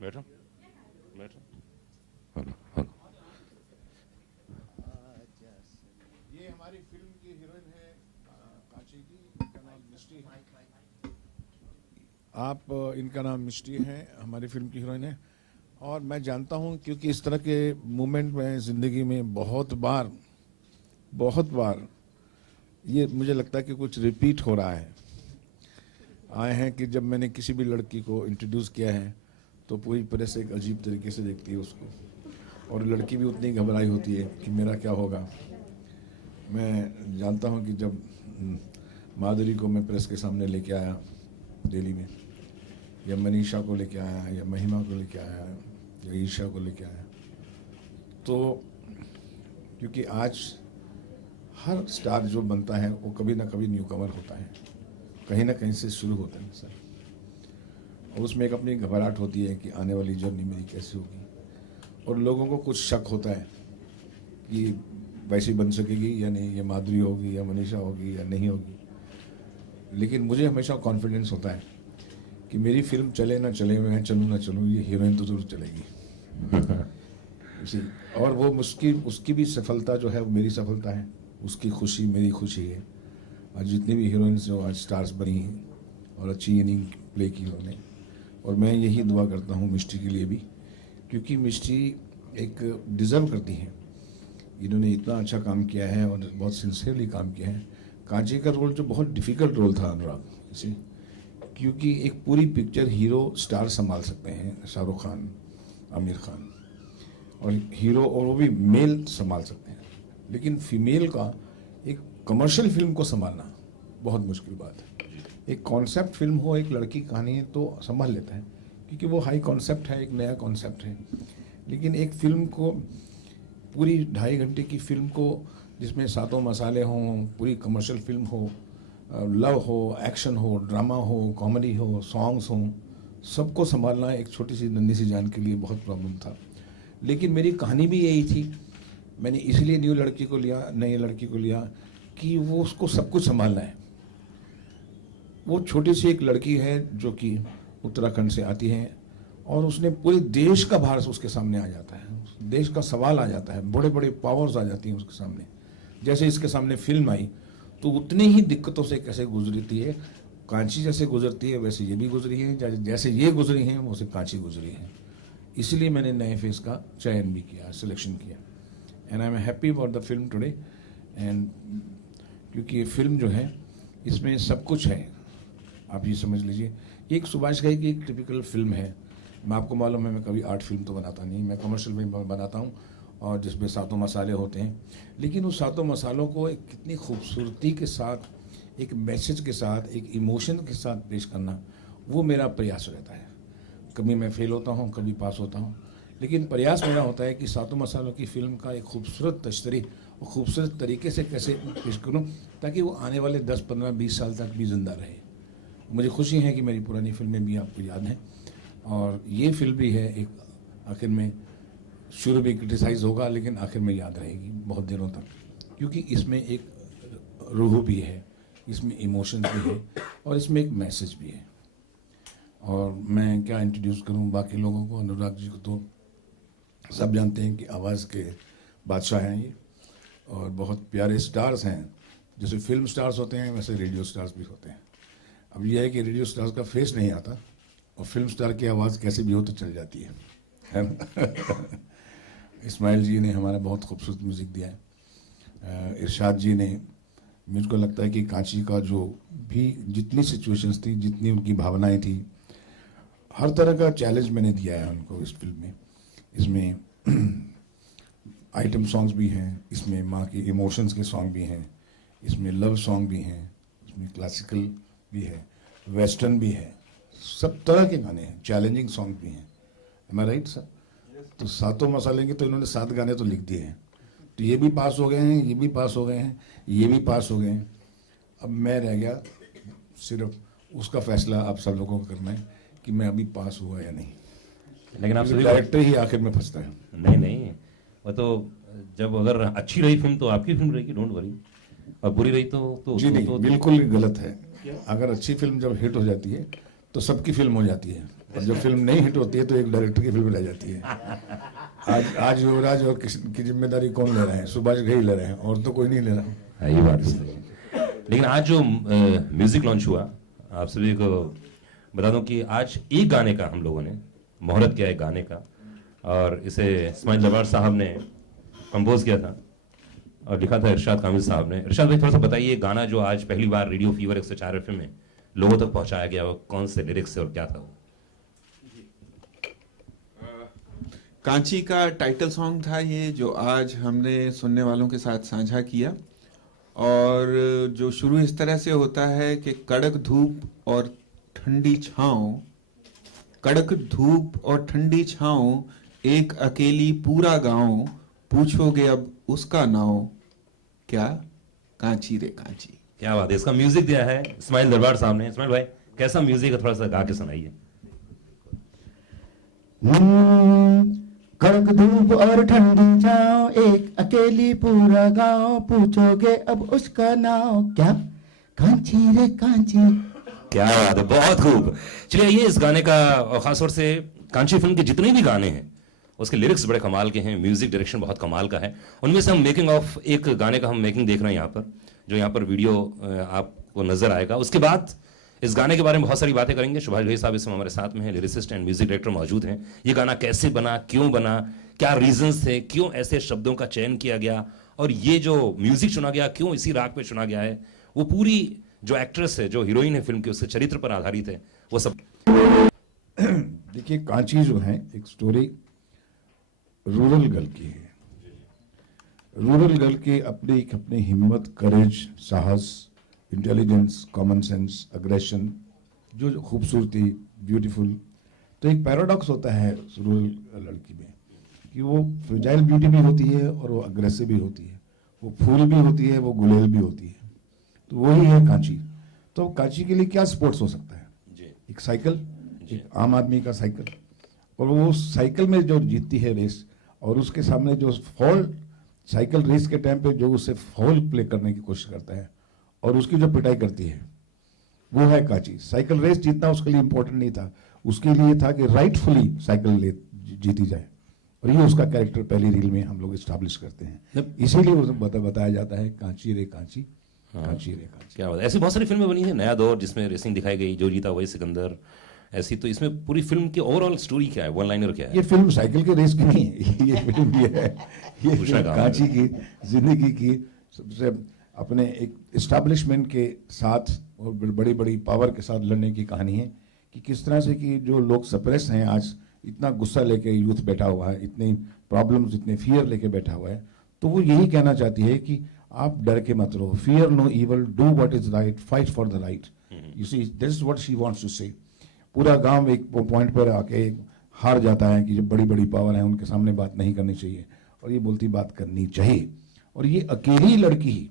बैठो बैठो। ये हमारी फिल्म की हीरोइन है कांची की, इनका नाम मिष्टी है। आप इनका नाम मिष्टी है, हमारी फिल्म की हीरोइन है। और मैं जानता हूं क्योंकि इस तरह के मूवमेंट में ज़िंदगी में बहुत बार ये मुझे लगता है कि कुछ रिपीट हो रहा है। आए हैं कि जब मैंने किसी भी लड़की को इंट्रोड्यूस किया है तो पूरी प्रेस एक अजीब तरीके से देखती है उसको, और लड़की भी उतनी घबराई होती है कि मेरा क्या होगा। मैं जानता हूं कि जब माधुरी को मैं प्रेस के सामने लेके आया दिल्ली में, या मनीषा को लेके आया, या महिमा को लेके आया, या ईशा को लेके आया, तो क्योंकि आज हर स्टार जो बनता है वो कभी ना कभी न्यूकमर होता है, कहीं ना कहीं से शुरू होता है सर। और उसमें एक अपनी घबराहट होती है कि आने वाली जर्नी मेरी कैसी होगी, और लोगों को कुछ शक होता है कि वैसी बन सकेगी या नहीं, ये माधुरी होगी या मनीषा होगी या नहीं होगी। लेकिन मुझे हमेशा कॉन्फिडेंस होता है कि मेरी फिल्म चले ना चले, मैं चलूँ ना चलूँ, ये हीरोइन तो जरूर चलेगी। इसी और वो उसकी भी सफलता जो है वो मेरी सफलता है, उसकी खुशी मेरी खुशी है। आज जितनी भी हीरोइंस जो आज स्टार्स बनी हैं और अच्छी इनिंग प्ले की उन्होंने, और मैं यही दुआ करता हूँ मिष्टी के लिए भी, क्योंकि मिष्टी एक डिज़र्व करती हैं। इन्होंने इतना अच्छा काम किया है और बहुत सिंसियरली काम किया है। कांची का रोल जो बहुत डिफ़िकल्ट रोल था अनुराग, इसे क्योंकि एक पूरी पिक्चर हीरो स्टार संभाल सकते हैं, शाहरुख खान, आमिर खान, और हीरो और वो भी मेल संभाल सकते हैं, लेकिन फीमेल का एक कमर्शियल फिल्म को संभालना बहुत मुश्किल बात है। एक कॉन्सेप्ट फिल्म हो, एक लड़की कहानी है तो संभाल लेता है, क्योंकि वो हाई कॉन्सेप्ट है, एक नया कॉन्सेप्ट है। लेकिन एक फिल्म को, पूरी 2.5 घंटे की फिल्म को, जिसमें सातों मसाले हों, पूरी कमर्शियल फिल्म हो, लव हो, एक्शन हो, ड्रामा हो, कॉमेडी हो, सॉन्ग्स हों, सबको संभालना एक छोटी सी नन्ही सी जान के लिए बहुत प्रॉब्लम था। लेकिन मेरी कहानी भी यही थी, मैंने इसलिए नई लड़की को लिया कि वो उसको सब कुछ संभालना है। वो छोटी सी एक लड़की है जो कि उत्तराखंड से आती है, और उसने पूरे देश का भार उसके सामने आ जाता है, देश का सवाल आ जाता है, बड़े बड़े पावर्स आ जाती हैं उसके सामने। जैसे इसके सामने फिल्म आई तो उतनी ही दिक्कतों से कैसे गुजरती है, कांची जैसे गुजरती है वैसे ये भी गुजरी है, जैसे ये गुजरी हैं वैसे कांची गुजरी है। इसलिए मैंने नए फेस का चयन भी किया, सिलेक्शन किया, and I am happy for the film today. And क्योंकि ये फिल्म जो है इसमें सब कुछ है, आप ये समझ लीजिए। एक सुभाष घई की एक टिपिकल फिल्म है। मैं आपको मालूम है मैं कभी आर्ट फिल्म तो बनाता नहीं, मैं कमर्शियल फिल्म बनाता हूँ, और जिसमें सातों मसाले होते हैं। लेकिन उस सातों मसालों को एक कितनी खूबसूरती के साथ, एक मैसेज के साथ, एक इमोशन के साथ पेश करना, वो मेरा प्रयास रहता है। कभी मैं फेल होता हूँ, कभी पास होता हूँ, लेकिन प्रयास मेरा होता है कि सातों मसालों की फिल्म का एक खूबसूरत तशरीह और खूबसूरत तरीके से कैसे पेश करूँ ताकि वो आने वाले 10, 15, 20 साल तक भी ज़िंदा रहे। मुझे खुशी है कि मेरी पुरानी फिल्में भी आपको याद हैं, और ये फिल्म भी है एक आखिर में, शुरू में क्रिटिसाइज़ होगा लेकिन आखिर में याद रहेगी बहुत दिनों तक, क्योंकि इसमें एक रूह भी है, इसमें इमोशंस भी है, और इसमें एक मैसेज भी है। और मैं क्या इंट्रोड्यूस करूं बाकी लोगों को, अनुराग जी को तो सब जानते हैं कि आवाज़ के बादशाह हैं ये, और बहुत प्यारे स्टार्स हैं। जैसे फिल्म स्टार्स होते हैं वैसे रेडियो स्टार्स भी होते हैं। अब यह है कि रेडियो स्टार्स का फेस नहीं आता, और फिल्म स्टार की आवाज़ कैसे भी हो तो चल जाती है ना। इस्माइल जी ने हमारा बहुत खूबसूरत म्यूज़िक दिया है। इरशाद जी ने, मुझको लगता है कि कांची का जो भी जितनी सिचुएशंस थी, जितनी उनकी भावनाएं थी, हर तरह का चैलेंज मैंने दिया है उनको इस फिल्म में। इसमें आइटम सॉन्ग्स भी हैं, इसमें माँ के इमोशंस के सॉन्ग भी हैं, इसमें लव सॉन्ग भी हैं, इसमें क्लासिकल भी है, वेस्टर्न भी है, सब तरह के गाने हैं, चैलेंजिंग सॉन्ग भी हैं। एम आई राइट सर? तो सातों मसाले के तो इन्होंने 7 गाने तो लिख दिए हैं, तो ये भी पास हो गए हैं, ये भी पास हो गए हैं, ये भी पास हो गए हैं। अब मैं रह गया, सिर्फ उसका फैसला आप सब लोगों को करना है कि मैं अभी पास हुआ या नहीं। लेकिन आप सभी डायरेक्टर ही आखिर में फंसता है। नहीं, वो तो जब अगर अच्छी रही फिल्म तो आपकी फिल्म रहेगी, डोंट वरी। और बुरी रही तो जी नहीं, बिल्कुल गलत है। अगर अच्छी फिल्म जब हिट हो जाती है तो सबकी फिल्म हो जाती है, और जब फिल्म नहीं हिट होती है तो एक डायरेक्टर की फिल्म रह जाती है। आज युवराज और किशन की जिम्मेदारी कौन ले रहे हैं? सुभाष घई ले रहे हैं, और तो कोई नहीं ले रहा। हाँ, ये बात सही है। लेकिन आज जो म्यूजिक लॉन्च हुआ, आप सभी को बता दूं कि आज एक गाने का हम लोगों ने मुहूर्त किया है, गाने का, और इसे इस्माइल दरबार साहब ने कंपोज किया था और लिखा था इरशाद कामिल साहब ने। इरशाद भाई, थोड़ा सा बताइए, गाना जो आज पहली बार रेडियो फीवर 104 एफएम में लोगों तक पहुंचाया गया, वो कौन से लिरिक्स से और क्या था वो? कांची का टाइटल सॉन्ग था ये, जो आज हमने सुनने वालों के साथ साझा किया। और जो शुरू इस तरह से होता है कि कड़क धूप और ठंडी छाँव, कड़क धूप और ठंडी छाँव, एक अकेली पूरा गांव, पूछोगे अब उसका नाव, क्या कांची रे कांची। क्या बात है। इसका म्यूजिक दिया है इस्माइल दरबार साहब ने। इस्माइल भाई, कैसा म्यूजिक है, थोड़ा सा गा के सुनाइए। कड़क धूप और ठंडी छाँव, एक अकेली पूरा गांव, पूछोगे अब उसका नाम, क्या कांची रे कांची। क्या बात है, बहुत खूब। चलिए, ये इस गाने का, और खासतौर से कांची फिल्म के जितने भी गाने हैं उसके लिरिक्स बड़े कमाल के हैं, म्यूजिक डायरेक्शन बहुत कमाल का है। उनमें से हम मेकिंग ऑफ एक गाने का हम मेकिंग देख रहे हैं यहाँ पर, जो यहाँ पर वीडियो आपको नजर आएगा। उसके बाद इस गाने के बारे में बहुत सारी बातें करेंगे। सुभाष घई साहब इस समय हमारे साथ में हैं, लिरिसिस्ट एंड म्यूजिक डायरेक्टर मौजूद हैं। ये गाना कैसे बना, क्यों बना, क्या रीजंस थे, क्यों ऐसे शब्दों का चयन किया गया, और ये जो म्यूजिक चुना गया क्यों इसी राग पे चुना गया है, वो पूरी जो एक्ट्रेस है, जो हीरोइन है फिल्म की, उसके चरित्र पर आधारित है, वो सब। देखिए, कांची जो है एक स्टोरी रूरल गर्ल की है। रूरल गर्ल की अपनी हिम्मत, करेज, साहस, इंटेलिजेंस, कॉमन सेंस, अग्रेशन, जो खूबसूरती, ब्यूटीफुल। तो एक पैराडॉक्स होता है रूरल लड़की में कि वो फ्रेजाइल ब्यूटी भी होती है और वो अग्रेसिव भी होती है, वो फूल भी होती है, वो गुलेल भी होती है। तो वही है कांची। तो कांची के लिए क्या स्पोर्ट्स हो सकता है? एक साइकिल, एक आम आदमी का साइकिल, और वो साइकिल में जो जीतती है रेस, और उसके सामने जो फॉल, साइकिल रेस के टाइम पे जो उसे फॉल प्ले करने की कोशिश करता है और उसकी जो पिटाई करती है, वो है कांची। साइकिल रेस जीतना उसके लिए इंपॉर्टेंट नहीं था, उसके लिए था कि राइटफुली साइकिल जीती जाए, और ये उसका कैरेक्टर पहली रील में हम लोग एस्टैब्लिश करते हैं। इसीलिए बताया जाता है कांची रे कांची, कांची रे कांची। क्या बात है। ऐसी बहुत सारी फिल्में बनी है, नया दौर जिसमें रेसिंग दिखाई गई, जो जीता वही सिकंदर, ऐसी। तो इसमें पूरी फिल्म की ओवरऑल स्टोरी क्या है, वन लाइनर क्या है? ये फिल्म साइकिल के रेस की नहीं है, ये फिल्म ये है, ये फिल्म कांची की जिंदगी की सबसे अपने एक एस्टैब्लिशमेंट के साथ और बड़ी बड़ी पावर के साथ लड़ने की कहानी है कि किस तरह से कि जो लोग सप्रेस हैं, आज इतना गुस्सा लेके यूथ बैठा हुआ है, इतनी प्रॉब्लम्स, इतने फियर लेके बैठा हुआ है, तो वो यही कहना चाहती है कि आप डर के मत रहो, fear no evil, do what is right, fight for the right. You see, this is what she wants to say. पूरा गांव एक पॉइंट पर आके हार जाता है कि जो बड़ी बड़ी पावर है उनके सामने बात नहीं करनी चाहिए, और ये बोलती बात करनी चाहिए। और ये अकेली लड़की ही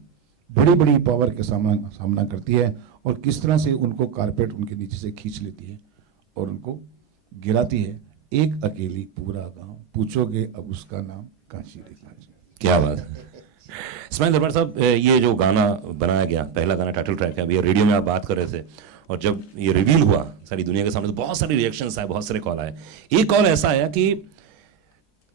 बड़ी बड़ी पावर के सामना करती है, और किस तरह से उनको कारपेट उनके नीचे से खींच लेती है और उनको गिराती है। एक अकेली पूरा गांव, पूछोगे अब उसका नाम, कांची रे कांची। क्या बात है। इस्माइल दरबार साहब, ये जो गाना बनाया गया, पहला गाना टाइटल ट्रैक है, अभी रेडियो में आप बात कर रहे थे, और जब ये रिवील हुआ सारी दुनिया के सामने तो बहुत सारे रिएक्शंस आए, बहुत सारे कॉल आए। एक कॉल ऐसा आया कि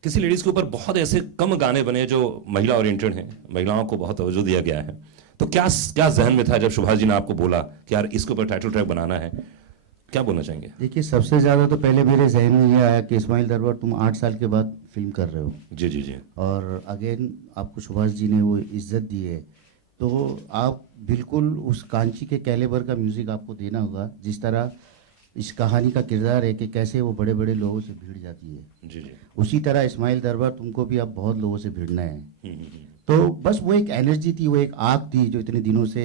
किसी लेडीज के ऊपर बहुत ऐसे कम गाने बने जो महिला ओरिएंटेड हैं, महिलाओं को बहुत तवज्जो दिया गया है। तो क्या जहन में था जब सुभाष जी ने आपको बोला कि यार इसके ऊपर टाइटल ट्रैक बनाना है? क्या बोलना चाहेंगे? देखिए, सबसे ज़्यादा तो पहले मेरे जहन में ये आया कि इस्माइल दरबार, तुम 8 साल के बाद फिल्म कर रहे हो। जी जी जी। और अगेन आपको सुभाष जी ने वो इज्जत दी है, तो आप बिल्कुल उस कांची के कैलिबर का म्यूज़िक आपको देना होगा। जिस तरह इस कहानी का किरदार है कि कैसे वो बड़े बड़े लोगों से भिड़ जाती है, जी जी। उसी तरह इस्माइल दरबार तुमको भी अब बहुत लोगों से भिड़ना है। तो बस वो एक एनर्जी थी, वो एक आग थी जो इतने दिनों से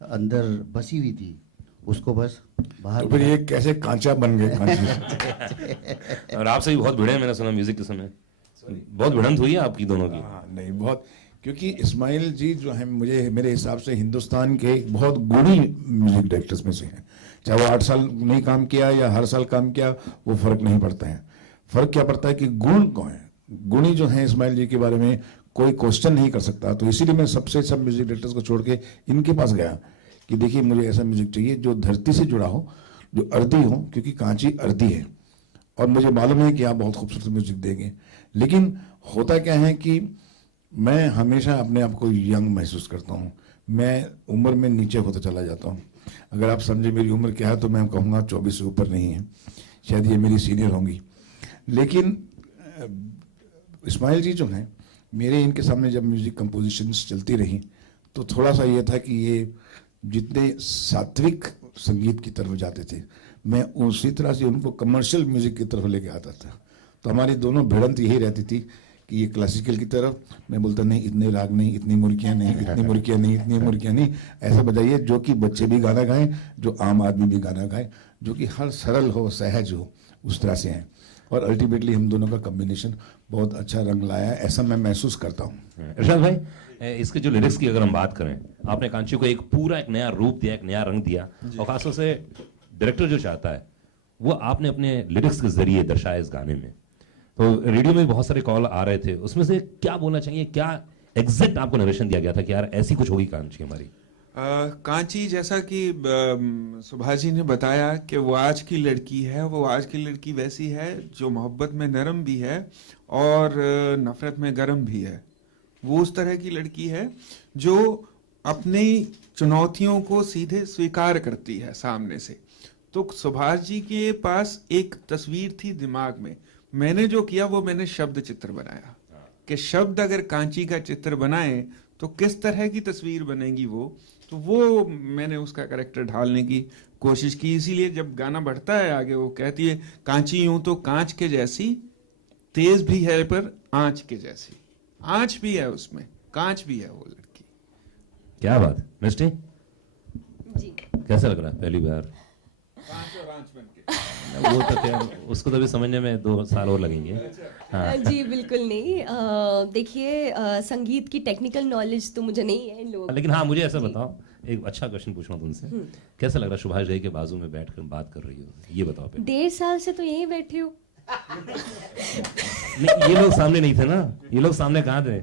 अंदर बसी हुई थी, उसको बस बाहर। तो फिर ये कैसे कांचा बन गए कांची? और आपसे भी बहुत भिड़े हैं, मैंने सुना म्यूजिक के समय बहुत भिड़ंत हुई है आपकी दोनों की। हाँ, नहीं बहुत, क्योंकि इस्माइल जी जो है मेरे हिसाब से हिंदुस्तान के बहुत गुणी म्यूजिक डायरेक्टर्स में से हैं। चाहे वो 8 साल नहीं काम किया या हर साल काम किया, वो फर्क नहीं पड़ता है। फर्क क्या पड़ता है कि गुण कौन है। गुणी जो है इस्माइल जी के बारे में, कोई क्वेश्चन नहीं कर सकता। तो इसीलिए मैं सबसे सब म्यूजिक डायरेक्टर्स को छोड़ के इनके पास गया कि देखिए मुझे ऐसा म्यूजिक चाहिए जो धरती से जुड़ा हो, जो अर्दी हो, क्योंकि कांची अर्दी है और मुझे मालूम है कि आप बहुत खूबसूरत म्यूजिक देंगे। लेकिन होता क्या है कि मैं हमेशा अपने आप को यंग महसूस करता हूँ, मैं उम्र में नीचे होता चला जाता हूँ। अगर आप समझे मेरी उम्र क्या है तो मैं कहूँगा 24 से ऊपर नहीं है, शायद ये मेरी सीनियर होंगी। लेकिन इस्माइल जी जो हैं, मेरे इनके सामने जब म्यूज़िक कंपोजिशंस चलती रही तो थोड़ा सा ये था कि ये जितने सात्विक संगीत की तरफ जाते थे, मैं उसी तरह से उनको कमर्शियल म्यूज़िक की तरफ लेके आता था। तो हमारी दोनों भिड़ंत यही रहती थी कि ये क्लासिकल की तरफ, मैं बोलता नहीं इतने राग नहीं, इतनी मुर्कियाँ नहीं, इतनी मुर्कियाँ नहीं, इतनी मुर्कियाँ नहीं, ऐसा बजाइए जो कि बच्चे भी गाना गाएं, जो आम आदमी भी गाना गाए, जो कि हर सरल हो, सहज हो, उस तरह से हैं। और अल्टीमेटली हम दोनों का कॉम्बिनेशन बहुत अच्छा रंग लाया है, ऐसा मैं महसूस करता हूँ। इरशाद भाई, इसके जो लिरिक्स की अगर हम बात करें, आपने कांची को एक पूरा एक नया रूप दिया, एक नया रंग दिया, और खासतौर से डायरेक्टर जो चाहता है वो आपने अपने लिरिक्स के जरिए दर्शाया इस गाने में। तो रेडियो में बहुत सारे कॉल आ रहे थे, उसमें से क्या बोलना चाहिए, क्या एग्जैक्ट आपको नरेशन दिया गया था कि यार ऐसी कुछ होगी कांची हमारी? कांची, जैसा कि सुभाष जी ने बताया कि वो आज की लड़की है, वो आज की लड़की वैसी है जो मोहब्बत में नरम भी है और नफरत में गरम भी है। वो उस तरह की लड़की है जो अपनी चुनौतियों को सीधे स्वीकार करती है सामने से। तो सुभाष जी के पास एक तस्वीर थी दिमाग में, मैंने जो किया वो मैंने शब्द चित्र बनाया कि शब्द अगर कांची का चित्र बनाए तो किस तरह की तस्वीर बनेगी तो वो मैंने उसका कैरेक्टर ढालने की कोशिश की। इसीलिए जब गाना बढ़ता है आगे, वो कहती है कांची यूं तो कांच के जैसी, तेज भी है पर आंच के जैसी। आंच भी है उसमें, कांच भी है वो लड़की। क्या बात मिस्टी, जी कैसा लग रहा है पहली बार? कांच और आंच बन के वो तो क्या, उसको तो अभी समझने में 2 साल और लगेंगे। हाँ। जी बिल्कुल नहीं। देखिए संगीत की टेक्निकल नॉलेज तो मुझे नहीं है इन लोगों लेकिन हाँ, मुझे ऐसा बताओ, एक अच्छा क्वेश्चन पूछ रहा हूँ तुमसे, कैसा लग रहा है सुभाष जी के बाजू में बैठकर बात कर रही हो, ये बताओ पहले। 1.5 साल से तो यहीं बैठी हूँ। नहीं, ये लोग सामने नहीं थे ना, ये लोग सामने कहाँ थे?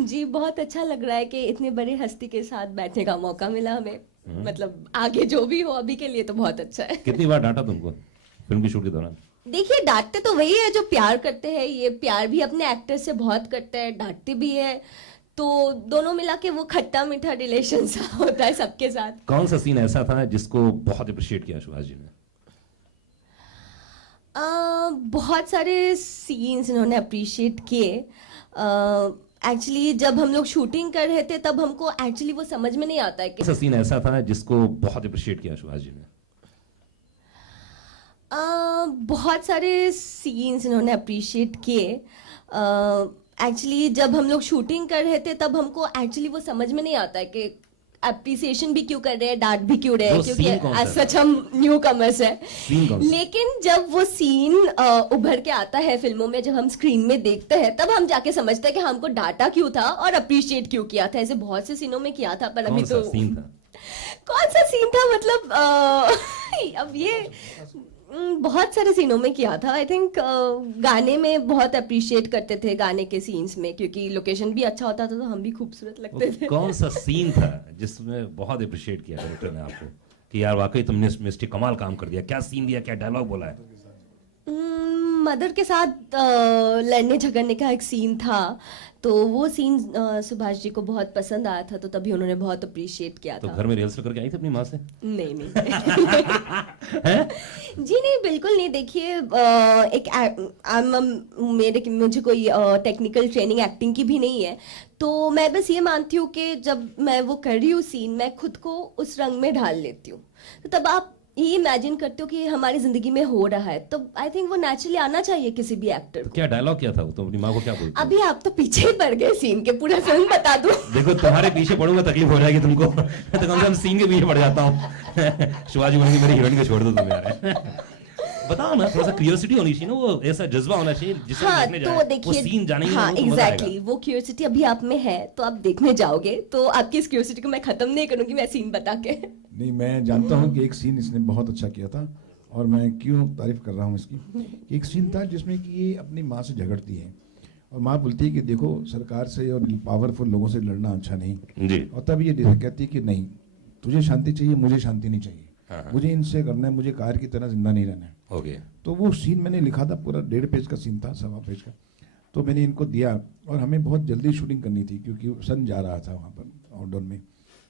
जी बहुत अच्छा लग रहा है कि इतने बड़े हस्ती के साथ बैठने का मौका मिला हमें। मतलब आगे जो भी हो, अभी के लिए तो बहुत अच्छा है। कितनी बार डांटा तुमको फिल्म की शूट के दौरान? देखिए डांटते तो वही है जो प्यार करते हैं, ये प्यार भी अपने एक्टर से बहुत करते हैं, डांटते भी है, तो दोनों मिला के वो खट्टा मीठा रिलेशन सा होता है सबके साथ। कौन सा सीन ऐसा था जिसको बहुत अप्रिशिएट किया सुभाष जी ने? बहुत सारे सीन्स इन्होंने अप्रिशिएट किए। एक्चुअली जब हम लोग शूटिंग कर रहे थे तब हमको एक्चुअली वो समझ में नहीं आता है कि कौन सा सीन ऐसा था जिसको बहुत अप्रिशिएट किया सुभाष जी ने? बहुत सारे सीन्स इन्होंने अप्रिशिएट किए। एक्चुअली जब हम लोग शूटिंग कर रहे थे तब हमको एक्चुअली वो समझ में नहीं आता है कि अप्रिसिएशन भी क्यों कर रहे हैं, डांट भी क्यों रहे हैं, वो क्योंकि scene कौन सा आज है? सच हम न्यू कमर्स है। Scene कौन सा? लेकिन जब वो सीन उभर के आता है फिल्मों में, जब हम स्क्रीन में देखते हैं तब हम जाके समझते हैं कि हमको डांटा क्यों था और अप्रिशिएट क्यों किया था। ऐसे बहुत से सीनों में किया था, पर अभी कौन सा तो सीन था? कौन सा सीन था मतलब अब ये बहुत सारे सीनों में किया था। आई थिंक गाने में बहुत अप्रिशिएट करते थे गाने के सीन्स में, क्योंकि लोकेशन भी अच्छा होता था तो हम भी खूबसूरत लगते थे। कौन सा सीन था जिसमें बहुत अप्रिशिएट किया डायरेक्टर ने आपको कि यार वाकई तुमने मिस्टी कमाल काम कर दिया? क्या सीन दिया, क्या डायलॉग बोला है? मदर के साथ लड़ने झगड़ने का एक सीन था, तो वो सीन सुभाष जी को बहुत पसंद आया था, तो तभी उन्होंने बहुत अप्रिशिएट किया तो था। घर में रिहर्सल करके आई थी अपनी माँ से? नहीं नहीं हैं? जी नहीं, बिल्कुल नहीं। देखिए मुझे कोई टेक्निकल ट्रेनिंग एक्टिंग की भी नहीं है, तो मैं बस ये मानती हूँ कि जब मैं वो कर रही हूँ सीन, मैं खुद को उस रंग में ढाल लेती हूँ। तो तब आप ये इमेजिन करते हो कि हमारी जिंदगी में हो रहा है, तो आई थिंक वो नेचुरली आना चाहिए किसी भी एक्टर तो को। क्या डायलॉग क्या था? तो अपनी माँ को क्या बोलती? अभी आप तो पीछे ही पड़ गए सीन के, पूरा फिल्म बता दो। देखो तुम्हारे पीछे पड़ूंगा तकलीफ हो जाएगी तुमको। तो कम से कम सीन के पीछे पड़ जाता हूँ। शिवाजी बोलेंगे मेरी हीरोइन को छोड़ दो तुम यार। बताओ ना, थोड़ा सा क्यूरियोसिटी होनी चाहिए ना, वो ऐसा जज्बा होना चाहिए जिससे हाँ देखने तो जाए, वो देखिए, सीन जानेंगे हाँ वो तो मजा आएगा। एग्जैक्टली, वो क्यूरियोसिटी अभी आप में है तो आप देखने जाओगे, तो आपकी इस क्यूरियोसिटी को मैं खत्म नहीं करूंगी मैं सीन बता के। नहीं, मैं जानता हूँ कि एक सीन इसने बहुत अच्छा किया था, और मैं क्यों तारीफ कर रहा हूँ इसकी। एक सीन था जिसमें कि ये अपनी माँ से झगड़ती है और माँ बोलती है कि देखो सरकार से और पावरफुल लोगों से लड़ना अच्छा नहीं। जी। और तब ये कहती है कि नहीं, तुझे शांति चाहिए, मुझे शांति नहीं चाहिए। हाँ। मुझे इनसे करना है, मुझे कार की तरह जिंदा नहीं रहना है। ओके। तो वो सीन मैंने लिखा था, पूरा 1.5 पेज का सीन था, 1.25 पेज का। तो मैंने इनको दिया और हमें बहुत जल्दी शूटिंग करनी थी क्योंकि सन जा रहा था वहाँ पर आउटडोर में।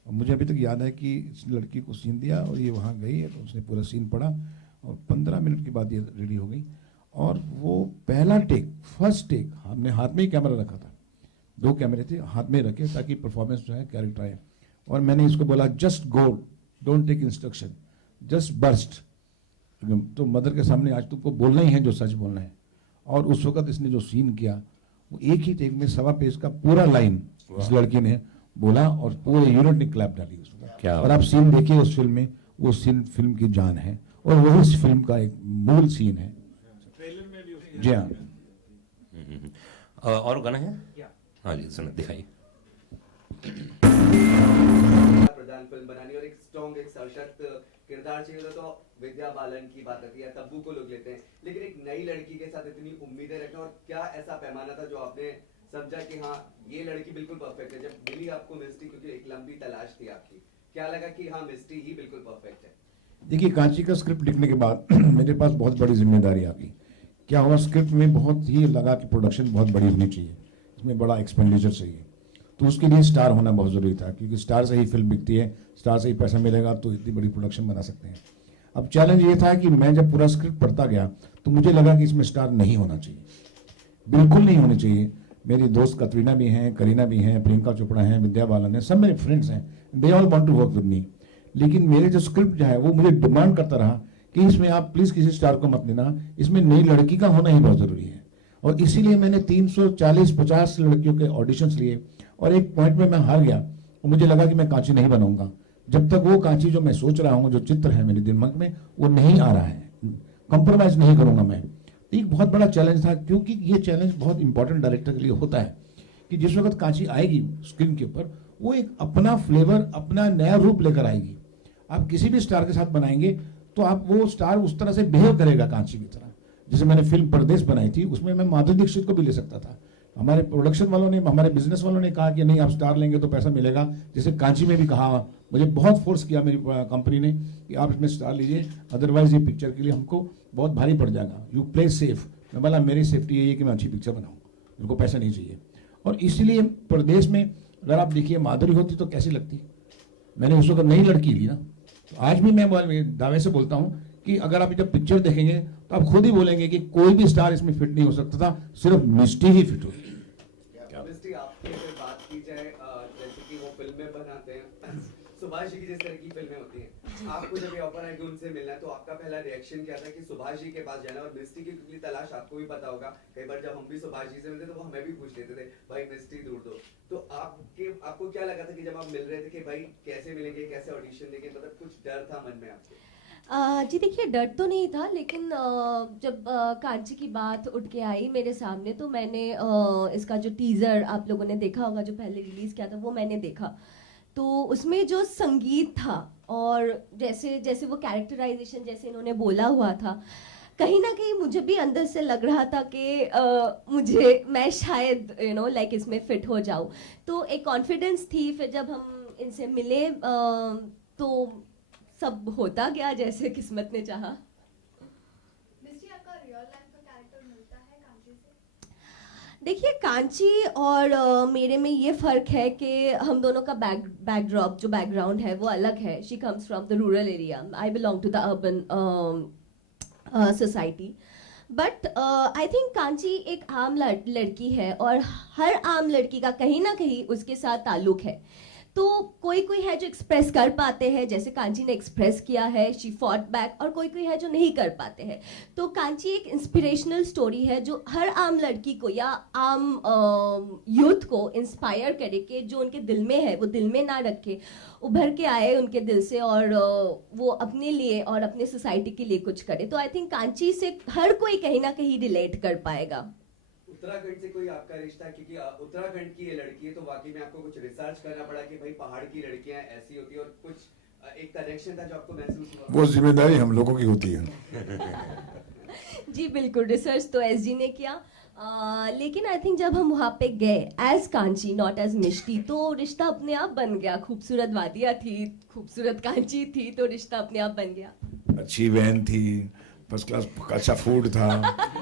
और मुझे अभी तक याद है कि इस लड़की को सीन दिया और ये वहाँ गई तो उसने पूरा सीन पढ़ा और 15 मिनट के बाद ये रेडी हो गई। और वो पहला टेक, फर्स्ट टेक, हमने हाथ में ही कैमरा रखा था, 2 कैमरे थे हाथ में रखे ताकि परफॉर्मेंस जो है कैरेक्टर आए। और मैंने इसको बोला just go, don't take instruction, just burst. तो मदर के सामने आज तुमको बोलना ही है जो सच बोलना है। और उस वक्त इसने जो सीन किया वो एक ही टेक में 1.25 पेज का पूरा लाइन इस लड़की ने बोला और पूरे यूनिट ने क्लैप डाली उस वक्त। क्या और आप सीन देखिए उस फिल्म में, वो सीन फिल्म की जान है और वही इस फिल्म का एक मूल सीन है। जी हाँ। और गाना है? हाँ जी, सुनो, दिखाइए। प्रधान फिल्म बनानी और एक स्ट्रॉन्ग, एक सशक्त किरदार चाहिए तो विद्या बालन की बात आती है, तब्बू को लोग लेते हैं, लेकिन एक नई लड़की के साथ इतनी उम्मीदें रखना, और क्या ऐसा पैमाना था जो आपने समझा कि हाँ ये लड़की बिल्कुल परफेक्ट है? जब मिली आपको मिस्टी, क्योंकि एक लंबी तलाश थी आपकी, क्या लगा कि हाँ मिस्टी ही बिल्कुल परफेक्ट है? देखिए, कांची का स्क्रिप्ट लिखने के बाद मेरे पास बहुत बड़ी जिम्मेदारी आ गई। क्या हुआ, स्क्रिप्ट में बहुत ही लगा कि प्रोडक्शन बहुत बड़ी होनी चाहिए, इसमें बड़ा एक्सपेंडिचर चाहिए। तो उसके लिए स्टार होना बहुत ज़रूरी था क्योंकि स्टार से ही फिल्म बिकती है, स्टार से ही पैसा मिलेगा तो इतनी बड़ी प्रोडक्शन बना सकते हैं। अब चैलेंज ये था कि मैं जब पूरा स्क्रिप्ट पढ़ता गया तो मुझे लगा कि इसमें स्टार नहीं होना चाहिए, बिल्कुल नहीं होने चाहिए। मेरी दोस्त कतरीना भी हैं, करीना भी हैं, प्रियंका चोपड़ा हैं, विद्या बालन हैं, सब मेरे फ्रेंड्स हैं, they all want to work with me. लेकिन मेरे जो स्क्रिप्ट जो है वो मुझे डिमांड करता रहा कि इसमें आप प्लीज़ किसी स्टार को मत लेना, इसमें नई लड़की का होना ही बहुत ज़रूरी है। और इसीलिए मैंने 340-50 लड़कियों के ऑडिशंस लिए और एक पॉइंट में मैं हार गया और मुझे लगा कि मैं कांची नहीं बनाऊंगा जब तक वो कांची जो मैं सोच रहा हूँ, जो चित्र है मेरे दिमाग में, वो नहीं आ रहा है। कॉम्प्रोमाइज़ नहीं करूंगा मैं। एक बहुत बड़ा चैलेंज था क्योंकि ये चैलेंज बहुत इंपॉर्टेंट डायरेक्टर के लिए होता है कि जिस वक्त कांची आएगी स्क्रीन के ऊपर वो एक अपना फ्लेवर, अपना नया रूप लेकर आएगी। आप किसी भी स्टार के साथ बनाएंगे तो आप वो स्टार उस तरह से बिहेव करेगा कांची की तरह। जैसे मैंने फिल्म परदेश बनाई थी, उसमें मैं माधुरी दीक्षित को भी ले सकता था। हमारे प्रोडक्शन वालों ने, हमारे बिजनेस वालों ने कहा कि नहीं, आप स्टार लेंगे तो पैसा मिलेगा। जैसे कांची में भी कहा, मुझे बहुत फोर्स किया मेरी कंपनी ने कि आप इसमें स्टार लीजिए, अदरवाइज ये पिक्चर के लिए हमको बहुत भारी पड़ जाएगा, यू प्ले सेफ। मैं बोला मेरी सेफ्टी यही है कि मैं अच्छी पिक्चर बनाऊँ, उनको पैसा नहीं चाहिए। और इसलिए परदेश में अगर आप देखिए माधुरी होती तो कैसी लगती, मैंने उस वक्त नई लड़की ली ना। तो आज भी मैं दावे से बोलता हूँ कि अगर आप जब पिक्चर देखेंगे तो आप खुद ही बोलेंगे कि कोई भी स्टार इसमें फिट नहीं हो सकता था, सिर्फ मिस्टी ही फिट होती। मिस्टी, आपकी अगर बात की जाए जैसे कि वो फिल्में बनाते हैं, सुभाष जी की जिस तरह की फिल्में होती हैं, आपको जब ये ऑफर आया कि उनसे मिलना है तो आपका पहला रिएक्शन क्या था कि सुभाष जी के पास जाना? और मिस्टी की क्योंकि तलाश आपको भी पता होगा, कई बार जब हम भी सुभाष जी से मिलते तो वो हमें भी पूछ लेते थे भाई मिस्टी ढूंढ दो। तो आपको क्या लगा था कि जब आप मिल रहे थे कि भाई कैसे मिलेंगे, कैसे ऑडिशन देंगे, मतलब कुछ डर था मन में आपके? जी देखिए, डर तो नहीं था, लेकिन जब कांची की बात उठ के आई मेरे सामने तो मैंने इसका जो टीज़र आप लोगों ने देखा होगा, जो पहले रिलीज़ किया था, वो मैंने देखा। तो उसमें जो संगीत था और जैसे जैसे वो कैरेक्टराइजेशन जैसे इन्होंने बोला हुआ था, कहीं ना कहीं मुझे भी अंदर से लग रहा था कि मैं शायद लाइक इसमें फिट हो जाऊँ। तो एक कॉन्फिडेंस थी। फिर जब हम इनसे मिले तो सब होता गया जैसे किस्मत ने चाहा। मिस्टी, आपका रियल लाइफ का कैरेक्टर मिलता है कांची से? देखिए, कांची और मेरे में ये फ़र्क है कि हम दोनों का बैकड्रॉप जो बैकग्राउंड है वो अलग है। She comes from the rural area, I belong to the urban society. But I think Kanchi एक आम लड़की है और हर आम लड़की का कहीं ना कहीं उसके साथ ताल्लुक है। तो कोई है जो एक्सप्रेस कर पाते हैं, जैसे कांची ने एक्सप्रेस किया है, शी फॉट बैक, और कोई है जो नहीं कर पाते हैं। तो कांची एक इंस्पिरेशनल स्टोरी है जो हर आम लड़की को या आम यूथ को इंस्पायर करे कि जो उनके दिल में है वो दिल में ना रखे, उभर के आए उनके दिल से और वो अपने लिए और अपने सोसाइटी के लिए कुछ करे। तो आई थिंक कांची से हर कोई कहीं ना कहीं रिलेट कर पाएगा। उत्तराखंड से कोई आपका रिश्ता, क्योंकि उत्तराखंड की ये लड़की है तो वाकई में आपको कुछ रिसर्च करना पड़ा कि भाई पहाड़ की लड़कियां ऐसी होती है, और कुछ एक कनेक्शन था जो आपको महसूस हुआ? वो जिम्मेदारी हम लोगों की होती है। जी बिल्कुल, रिसर्च तो एसजी ने किया। लेकिन आई थिंक जब हम वहाँ पे गए एज कांची नॉट एज मिष्टी, तो रिश्ता अपने आप बन गया। खूबसूरत वादियाँ थी, खूबसूरत कांची थी, तो रिश्ता अपने आप बन गया। अच्छी वैन थी, फर्स्ट क्लास अच्छा फूड था,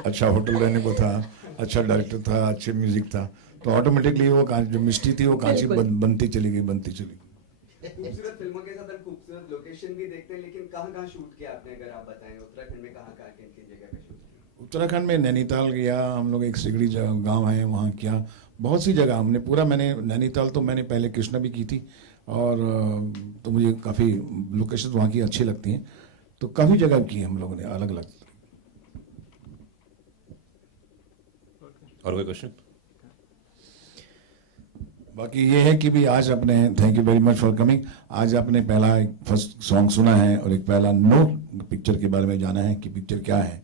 अच्छा होटल रहने को था, अच्छा डायरेक्टर था, अच्छे म्यूजिक था, तो ऑटोमेटिकली वो जो मिष्टी थी वो कांची बनती चली गई। खूबसूरत फिल्मों के साथ हम खूबसूरत लोकेशन भी देखते हैं, लेकिन कहाँ शूट किया आपने, अगर आप बताएं उत्तराखंड में कहाँ किन किन जगह पे शूट किया? उत्तराखंड में नैनीताल गया, हम लोग एक सिगड़ी गांव है वहाँ किया, बहुत सी जगह हमने पूरा। मैंने नैनीताल तो मैंने पहले कृष्णा भी की थी, और तो मुझे काफ़ी लोकेशन वहाँ की अच्छी लगती हैं, तो काफ़ी जगह की हम लोगों ने अलग अलग। और कोई क्वेश्चन? बाकी ये है कि भी आज आपने, thank you very much for coming, आज आपने पहला एक फर्स्ट सॉन्ग सुना है और एक पहला नोट पिक्चर के बारे में जाना है कि पिक्चर क्या है,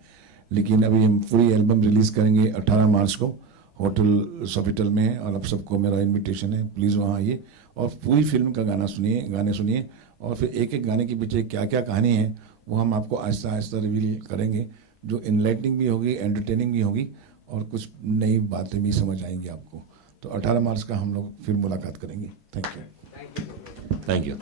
लेकिन अभी हम पूरी एल्बम रिलीज करेंगे 18 मार्च को होटल सॉफिटल में, और आप सबको मेरा इनविटेशन है, प्लीज़ वहाँ आइए और पूरी फिल्म का गाने सुनिए, और फिर एक एक गाने के पीछे क्या क्या कहानी है वो हम आपको आहिस्ता आहिस्ता रिवील करेंगे, जो इनलाइटनिंग भी होगी, एंटरटेनिंग भी होगी, और कुछ नई बातें भी समझ आएंगी आपको। तो 18 मार्च का हम लोग फिर मुलाकात करेंगे। Thank you. Thank you.